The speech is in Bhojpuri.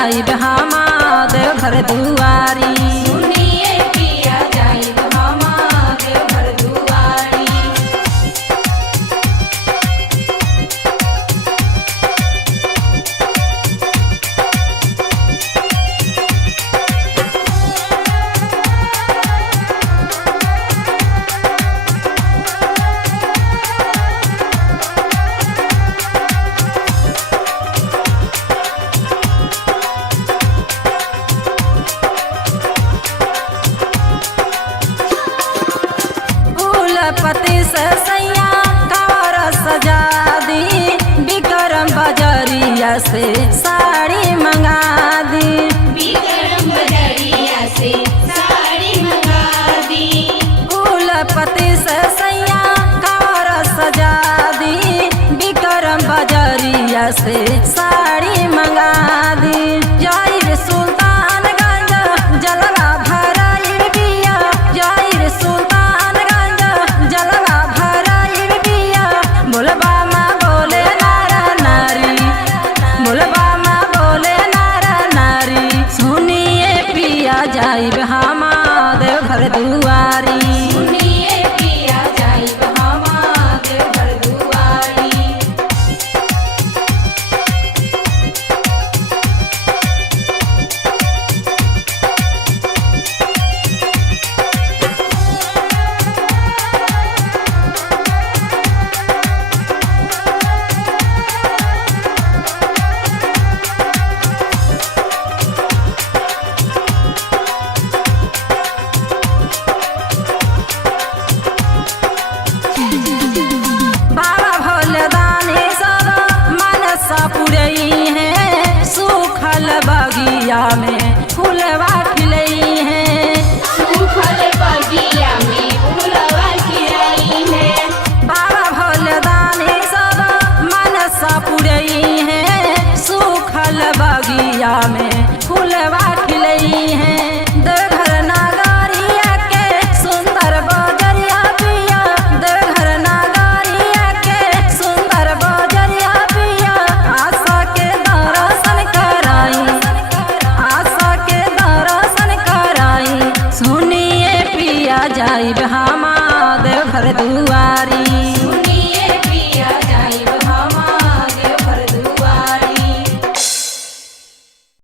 जाई बहामा देवघर दुआरी। सुनिए पिया जाई बहामा देवघर दुआरी। पति से सैया कावर सजा दी, विक्रम बजरिया से साड़ी मंगा दी। विक्रम बजरिया से साड़ी मंगा दी। कुलपति से सैया कावर सजा दी, विक्रम बजरिया से साड़ी मंगा दी। जाहिर सुल्तानगंज जलवा भराई बिया, जाहिर सुल्तानगंज जलवा भराई बिया। बोलबा माँ बोले नारा नारी, बोलबा माँ बोले नारा नारी। सुनिए पिया जाई बहामा देवघर दुआरी। सुनिए पिया जाई बहामा देवघर दुआरी। बाबा भोलेदानी सब मनसा पुरई है, सूखल बगिया में फूलवा खिलई है। सूखल बगिया में फूलवा खिलई है। बाबा भोलेदानी सब मनसा पुरई है, सूखल बगिया में फूलवा खिलई है। देवघर नगरिया के सुंदर बजरिया पिया, देवघर नगरिया के सुंदर बजरिया पिया। आशा के दर्शन कराई, आशा के दर्शन कराई। सुनिए पिया जाई बहामा देवघर दुआरी।